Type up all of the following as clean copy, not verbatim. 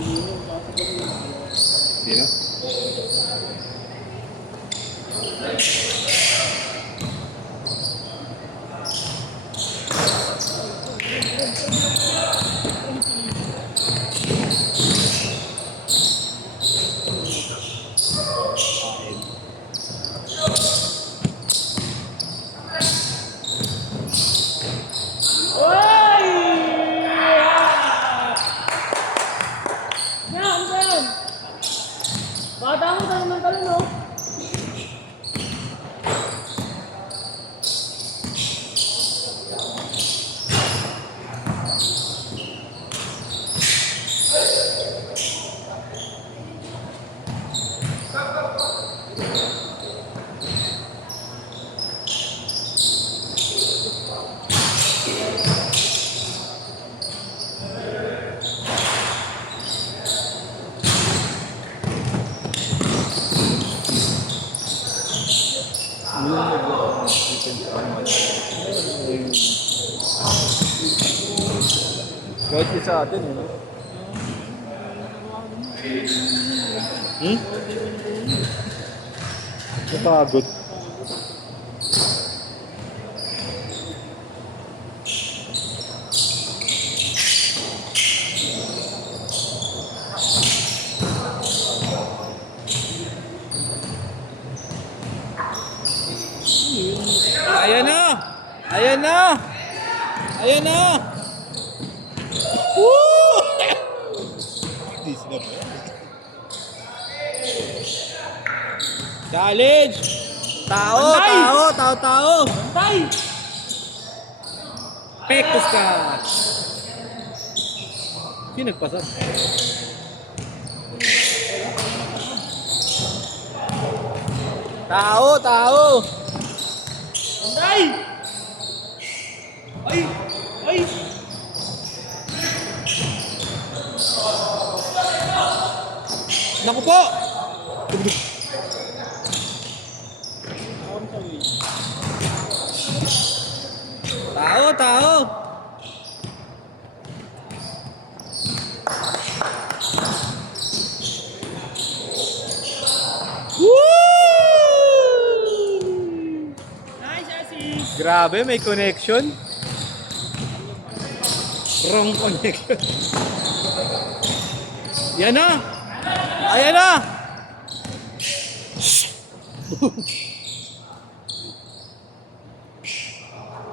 Sino? Bata mo tayo ng talon, no? Kahit yung sa atin, no? Napagod. Ayan na! Ayan na! Ayan na! Woo! Hindi sila ba? Challenge! Tao! Bantay! Tao! Tao! Tao! Bantay! Pektos ka! Sino nagpasa? Tao! Tao! Bantay! Ay! Ay! Naku po! Tao! Tao! Woo! Nice assist! Grabe, may connection. Wrong connection. Yan na! Ayan na!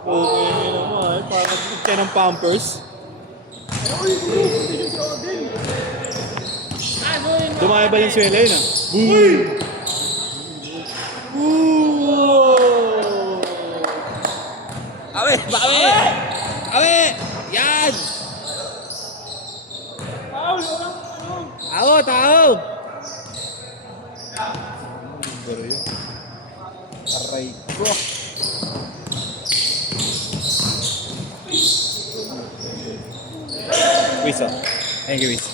Okay naman, parang bigyan ng Pampers. Dumaya ba yung swela yun ah? Boom! Boom! Awe! Bawi! Awe! Yan! Paul, walang ano? Tao! Tao! Aray ko! Wiz ah. Thank you, Wiz.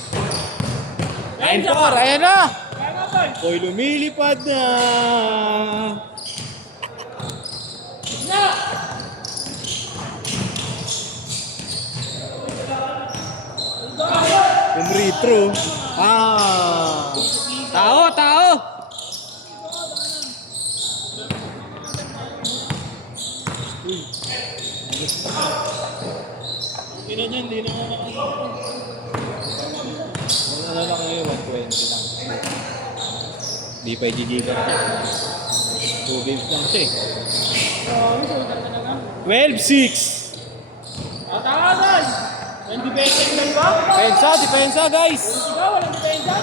9-4! Ayan na! Kaya nga, Paul! Hoy, lumilipad na! Na! Yung retro. Ah! Tao! Tao! Ina niya, hindi na Ano lang ngayon? 120 lang. Di pa i-GG ka. 2 games lang siya eh. ano sa utak talaga? 12-6! Tama, Paul! May defensive lang ba? Depensa! Depensa guys! Ikaw, walang defensa?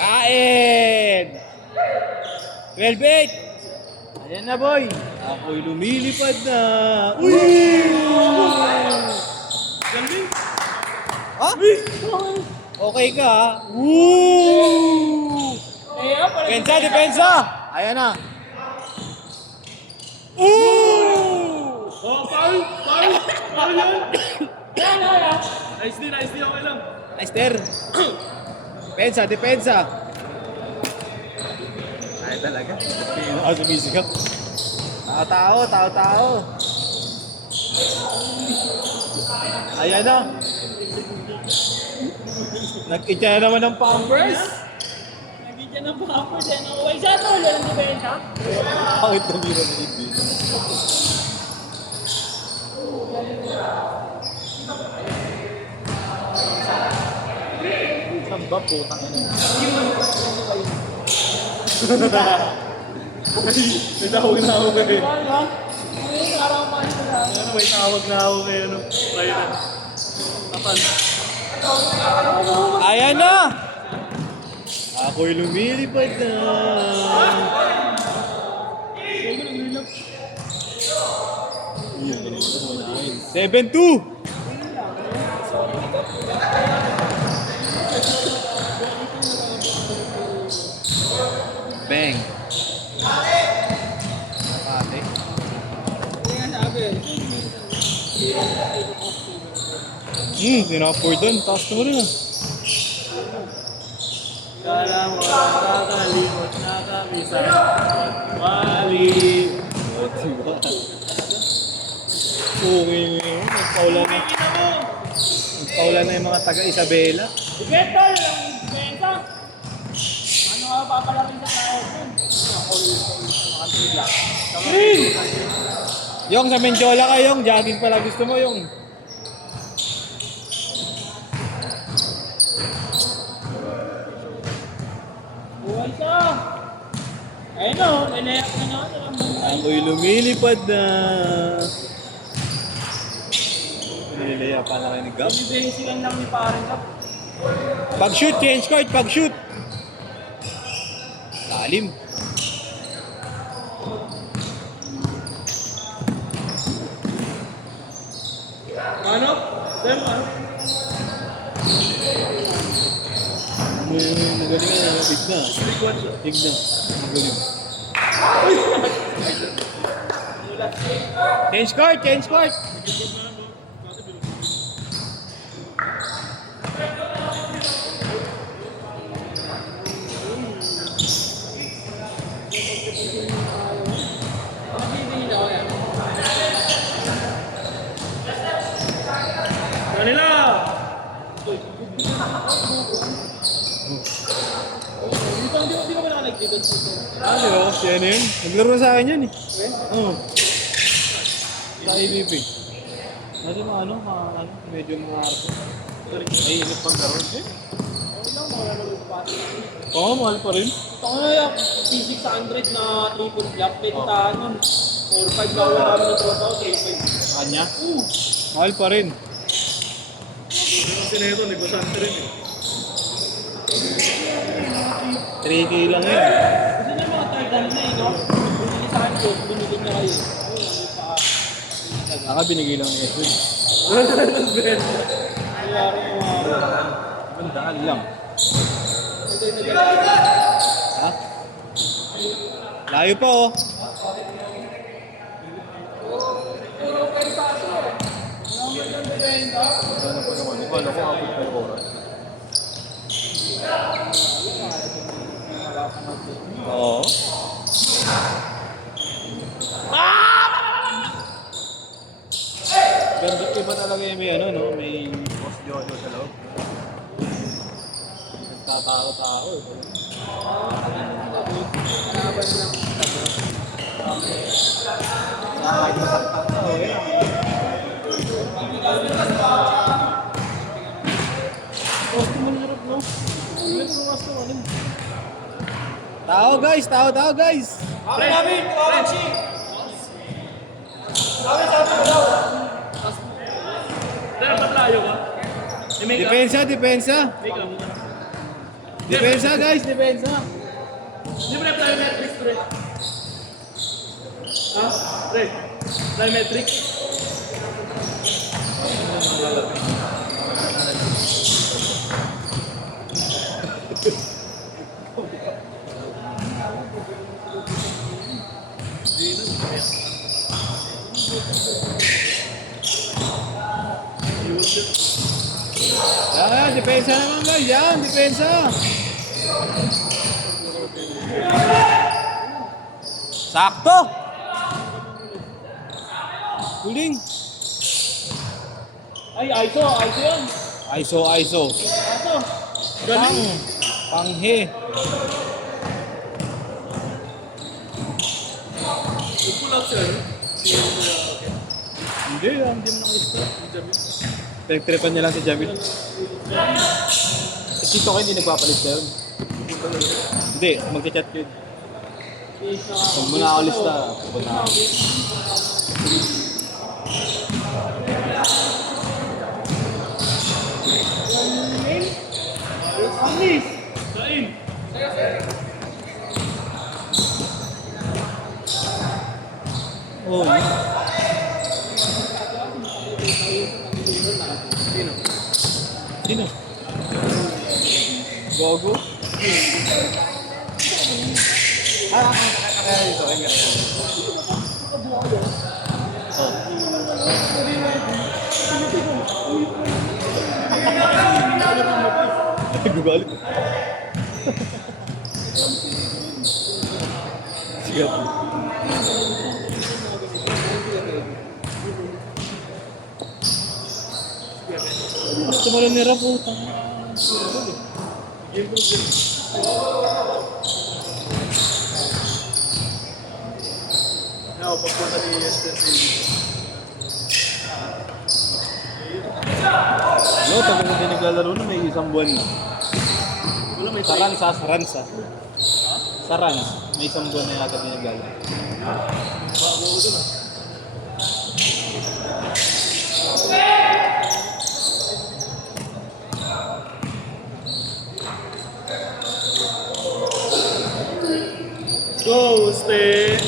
Kain! 12-8! Ayan na boy! Ako'y lumilipad na! Uy! Galing! Ha? Okay ka ha? Woo! Kaya, pala Depensa! Depensa! Ayan na! Ooh! Oh, Paul! Paul! Paul yun! Yan, yan! Nice din, okay lang. Nice there! Depensa! Depensa! Ay talaga? Hindi na ako sumisikap. Tao! Tao! Tao! Ayan na! Nag-itya na naman ng Pampers. Nagigyan ng pampers eh. Nakuha siya to. Wala ng depensa. Bakit tumira na ibig? Saan ba putang ina? May tawag na ako kayo. Ano? Ngayon, araw pa ito na. Ano, may tawag na ako kayo. Ano? Ryan. Tapan. Ayan na! Ako'y lumilipad na. 7-2! Bang! Pate. Tinapor doon. Taas na mo rin ah. Kala mo, nakakalimot na kami sa mali. Okay, nagpaulan na. Nagpaulan na yung mga taga Isabela. Betal ang benta. Ano nga papalarin sa tao dun? Ako yung makatila. Green! Yung sa Mendiola ka, yung jogging pala gusto mo, yung. Buhay siya. Ayun o, may layak na naman. Ako'y lumilipad na. Nililaya pa na ni Gab. Bibihisigan lang ni Paren Kap. Pag-shoot, change court, pag-shoot. Lalim. Ano? Sam, ano? Magaling na, tigna. Tigna. Magaling. Change court, change court. Manila! Hindi ko ba nakalagdito dito? Ano, si ano yun? Naglaro sa akin yan eh. Oo. Sa IBP. Kasi mga ano, medyo mga arto. Ay, inip pang laro. Eh? Oo, mahal pa rin. Ito ko na yung P600 na triple flap. Penta nun. 4-5 gawin namin ng tropa ko. 3-5. Kanya? Mahal pa rin. Kasi na ito, negosante rin eh. 3K lang yun. Kasi na yung mga tardan na eh, no? Binili sa akin ko, binili niya kayo. Ayun, may pa. Naka binigay lang ni Edwin. Kaya rin yung mga... Bandaan lang. Ha? Layo pa oh. Ano pa naman? Akala ko abot pa yung oras. Oo. Ganda, iba talaga yung may ano, no? May boss Jojo sa loob. Nagtatao-tao eh. Kahit masaktan ka, okay lang. Gusto mo nirap, no? Gusto mo, ano? Tao guys, tao guys! Dapat layo ka. Depensa, depensa! Depensa guys, depensa! Hindi mo na plyometrics, pre. Ha? Pre, plyometrics. Yan, depensa naman guys, yan, depensa! Sakto! Huling! Ay, ISO yan. ISO, ISO. Aso. Pang. Panghe. Nag-pull out siya, no? Si Kuya Roque. Hindi mo nakalista. Si Jamil. Pinagtripan niya lang si Jamil. Si Tito ko hindi nagpapalit ka yun. Hindi, magka-chat yun. Huwag mo na ako lista. Huwag na ako. Name? Anis. Kain! Oh, yun. Sino? Sino? Gogo? Kaya dito. Ayun ka. Gugalit. Sigat. Tumalon ni Rap, utang. Game proof din. Now, pagpunta ni Esther Silva. No, tagal na din naglalaro na, may isang buwan na. Wala may Sa Ransa, sa Ransa. Sa Rans, may isang buwan na yata din naglalaro. bago ko dun ah. Go, Ste!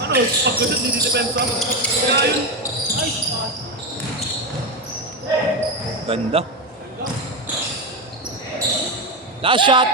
Ano? Pagkakit, hindi depensa. Kaya yun. Ganda. Last shot!